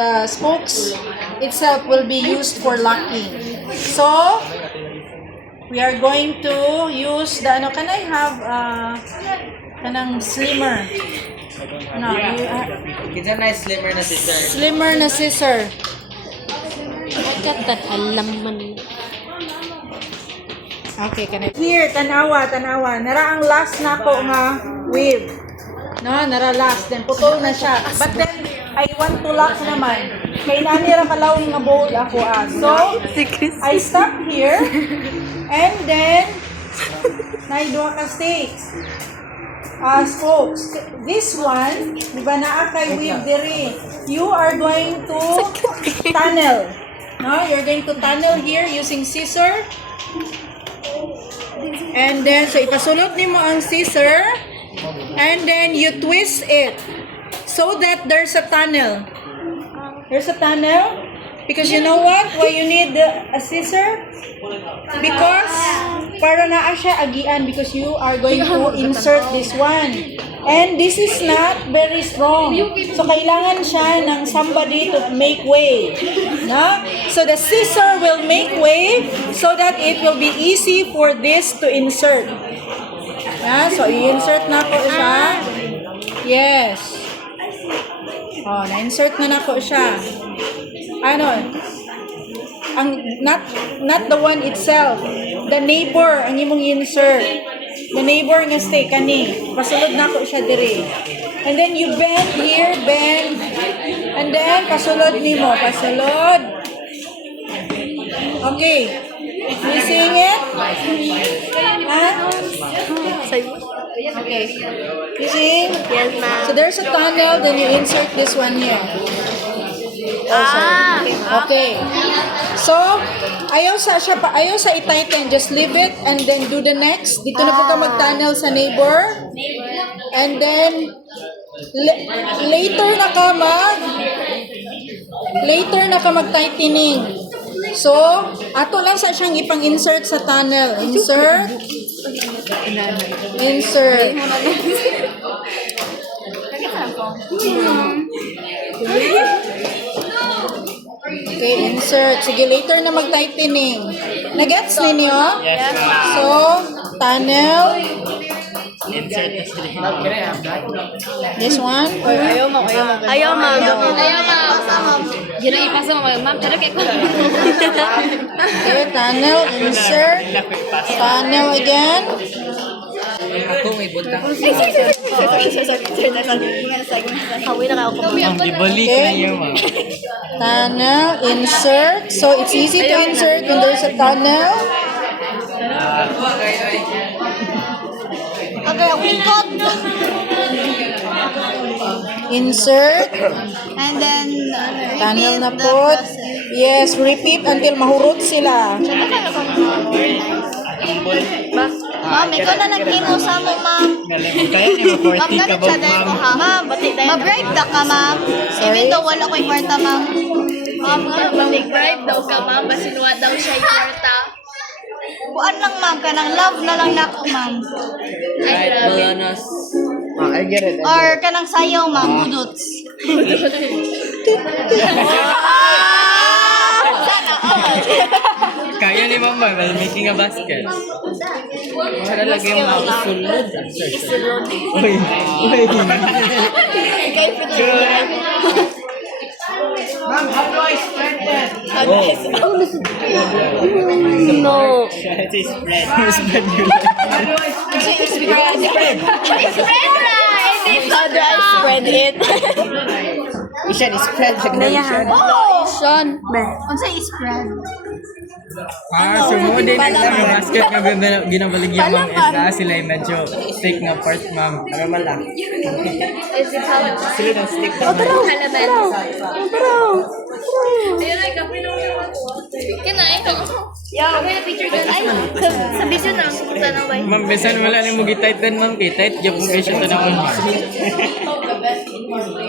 the spokes itself will be used for locking. So, we are going to use the, can I have, kanang slimmer? No, It's a nice slimmer na sister. slimmer na scissor. Agad alam man. Okay, kanay. Here, tanawa. Nara ang last na ko nga weave. No, nara last. Then, putol na siya. But then, I want to lock naman. Kay nani ra kalawing nga bowl ako So, I stop here. And then, naidua ka stakes. Spokes. This one, di ba naa kay weave diri. You are going to tunnel. No, you're going to tunnel here using scissor. And then, so ipasulot nimo ang scissor. And then, you twist it. So that there's a tunnel. There's a tunnel. Because you know what? Why you need a scissor? Because para naa siya agian because you are going to insert this one. And this is not very strong. So kailangan siya ng somebody to make way. No? So the scissor will make way so that it will be easy for this to insert. So i-insert na ko siya. Yes. Oh, na-insert na ko siya. Ang not the one itself, the neighbor ang imong insert. The neighbor nga stay kani. Pasulod na ko siya diri. And then you bend here, bend. And then pasulod nimo, pasulod. Okay. You seeing it? Okay. You see? Yes, ma'am. So there's a tunnel, then you insert this one here. Okay. So, ayaw sa i-tighten. Just leave it and then do the next. Dito na po ka mag-tunnel sa neighbor. And then, later na ka mag-tightening. So, ato lang sa siyang ipang-insert sa tunnel. Insert. Okay, insert. Sige, later na mag-tightening. Nagets ninyo? Yes, ma'am. So, tunnel. Insert na sila. This one. Ayaw, ma'am. Yun ang ipasa mo, ma'am. Tara kayo ko. Okay, tunnel, insert. Tunnel again. Ako may buntang. Hawi na kayo ko. Ang gibalik na yun, ma'am. Tunnel, insert. So, it's easy to insert when there's a tunnel. Okay, wikot. Insert. And then, Tunnel na po. Yes, repeat until mahurot sila. Ma'am, ikaw na nag-ino sa mo, ma'am. Kaya niyo Ma'am, 40 ka ganit ba, siya dahil ko, ma'am? ha? Ma'am, ma-bribe da ka, ma'am. Even though wala ko'y kwarta, ma'am. Ma'am, Mag-bribe daw ka, ma'am. Basinuwa daw siya yung kwarta. kuan lang, ma'am. Kanang love na lang nako, ma'am. Right, bananas. I get it. Or kanang sayaw, ma'am. Budots. Kaya ni mama, by making a basket. Para lagay mo ako sulod. Uy. Ma'am, how do I spread that? No. It is spread. Spread you like. How do I spread? Spread na! How do I spread it? Ishan is spread. Oh! Sean. Unsa i-spread? Sumo din ang mga basket nga ginabaligyan, ma'am. Is sila yung medyo stick na part, ma'am. Normal lang. Sila ng stick. Kinain ko. Kami na picture doon. Ay, sa video na. Sumunta na ba? Ma'am, besan wala ni mo gitight din, ma'am. Kitight, diyan po kayo siya ito na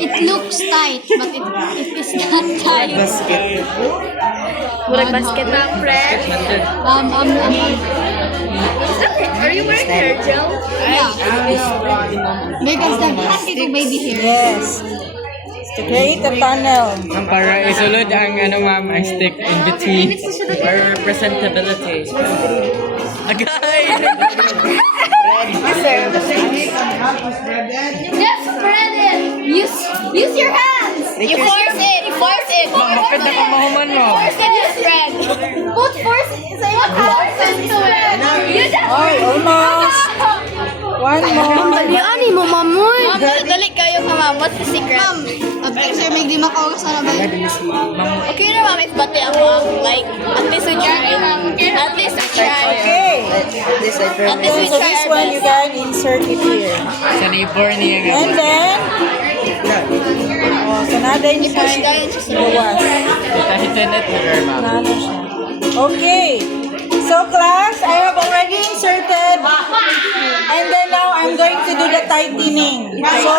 It looks tight, but it is not tight. basket. Murag basket na, friend. Are you wearing hair gel? Yeah. Because the hat is baby hair. Yes. To create a tunnel. Para isulod ang ma'am, ang stick in between. For presentability. Agay! Just spread it. Use your hands. You force it. Force it. Bakit na kamahuman mo? Force it to spread. Put force it. Force it to spread. You just. Ay, almost. One more. Ani mo, mamoy. Ma'am, dali kayo ka ma'am. What's the secret? Ma'am, sir, may di makaugas na ba? Okay na ma'am, if bati ako. Like, at least we try. At least we try. Okay. At least we So try this our one, you best. can insert it here. Sa neighbor niya nga. And then, oh, so nada yung I-push siya. down siya sa Bawas. Itahitin it na girl, ma'am. Nada siya. Okay. So class, I have already inserted. And then now I'm going to do the tightening. So,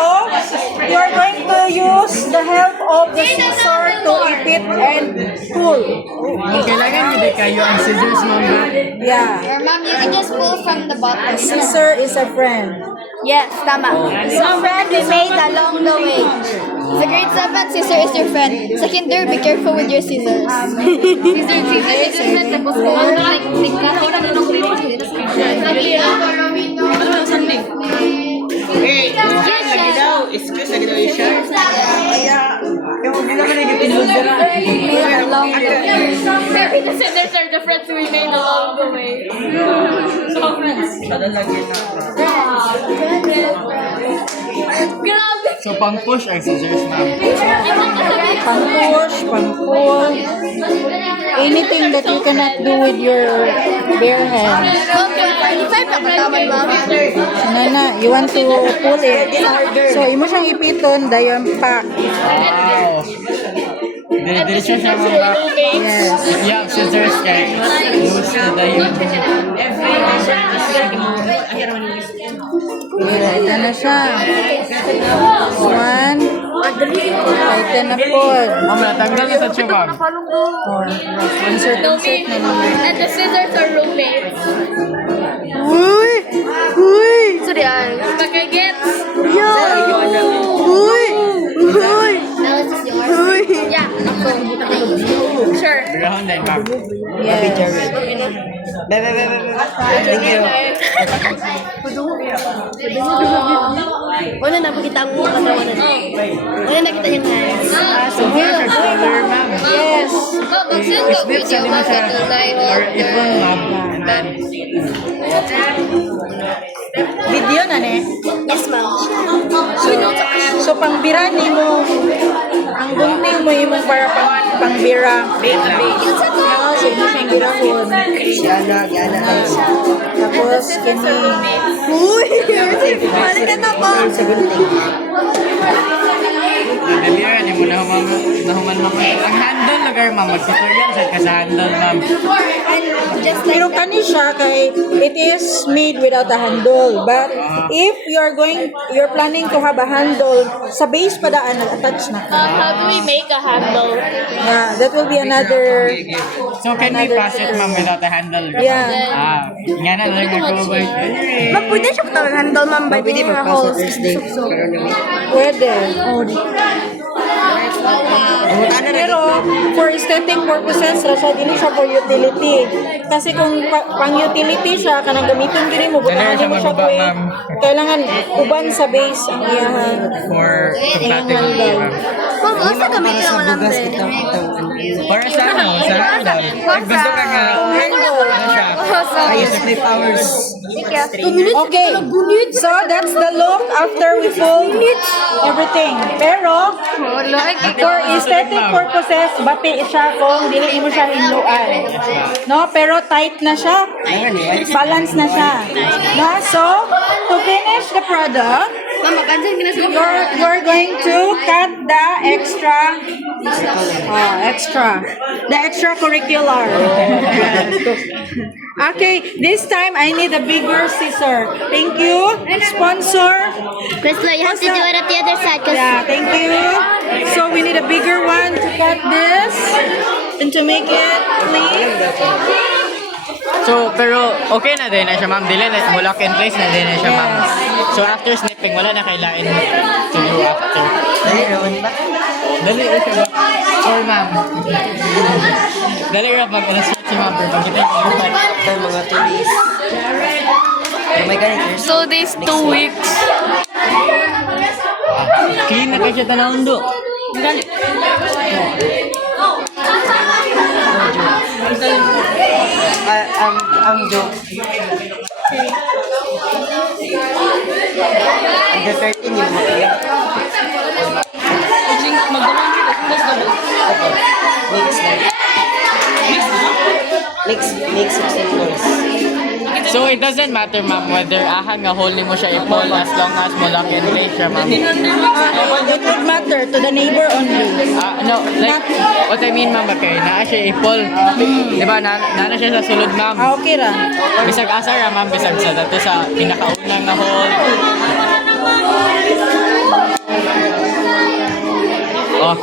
you are going to use the help of the scissor to ipit and pull. Kailangan hindi kayo ang scissors, ma'am. Yeah. Or ma'am, you can just pull from the bottom. Scissor is a friend. Yes, tama. Some friend we made along the way. Sa grade 7, scissor is your friend. Sa kinder, be careful with your scissors. Maybe the scissors are the friends we made along the way. Grabe! So, pang-push ang scissors, ma'am. Pang-push, pang-pull. Anything that you cannot do with your bare hands. Okay, 45 na katawan, ma'am. Nana, you want to pull it. So, imo siyang ipiton, dayon pack. Wow. Diretso siya, ma'am. Yes. If you have scissors, kaya use na dayon. Ito na siya. One. Ito na po. Ma'am, natanggal na sa tiyo, ma'am. Insert na naman. And the scissors are roommates. Uy! Uy! Suryan. Magagets. Uy! Uy! Now this is yours. Uy! Yeah, ako. Sure. Ground din, ma'am. Yes. Wala na, pakita ang mukha na wala na. Wala na kita yung hands. So, here's your color, ma'am. Yes. Mag-send ka video ba sa tunay Or ipon, ma'am. And then, Video na ne. Yes, ma'am. So, pangbira ni mo, ang gunting mo yung para pangbira. Oo, so imo siyang birahon. Tapos, kini. Uy! Balik ka na po! nadaliran yung muna nahuman, ma'am. Ang handle, lugar, ma'am. Mag-tutorial sa ka sa handle, ma'am. Pero kani siya kay it is made without a handle. But if you're planning to have a handle, sa base pa daan nag-attach na ka. How do we make a handle? Yeah, that will be another. So, can we pass it, ma'am, without a handle? Yeah. Nga na lang ako ba? Ma'am, pwede siya patawag handle, ma'am. By pwede pa holes. Pwede. Pero for aesthetic purposes, siya dili siya for utility. Kasi kung pang utility siya, kanang gamitin gini mo, butahan mo siya Ganun siya kuwi. ma'am. Kailangan uban sa base ang iyahan. For compatibility, ma'am. Ma'am, asa gamitin ang alambre? Para sa ano? Sa handle. Gusto ka nga. Ano siya? Okay, so that's the look after we fold everything. Pero, for aesthetic purposes, bati siya kung dili mo siya hinluan. No, pero tight na siya. Balance na siya. No, so, to finish the product, you're going to cut the the extracurricular. Okay, this time I need a bigger scissor. Thank you, sponsor. Priscilla, you have to do it at the other side. Yeah, thank you. So we need a bigger one to cut this and to make it clean. So, pero okay na din na siya, ma'am. Dili na, lock in place na din na siya, ma'am. So, after snipping, wala na kailangan to do after. Dali raman ba? Dali ra siya, ma'am. Or, ma'am. Dali ra pag na-stretch si ma'am. Pero pag kita yung ilupan. After mga 2 days. Oh my God, there's So, this 2 weeks. Clean na kayo siya tanawin do. I'm Joe. Under 13 yung mga Mix 16 goals. So, it doesn't matter, ma'am, whether ahang nga hole ni mo siya ipol as long as mo lock in place siya, ma'am. It would matter to the neighbor only. No, like, what I mean, ma'am, okay, naa siya ipol. Diba, na siya sa sulod, ma'am. Okay ra. Bisag asar ra, ma'am, bisag sa dato sa pinakaunang nga hole. Oh,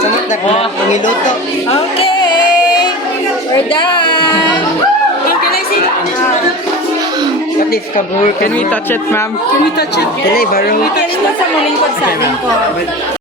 Samot na kung pangiluto. Okay. We're done. Can I see? What if kabur? can we touch it, ma'am? Can I borrow? Can I sa mulingkod sa amin ko?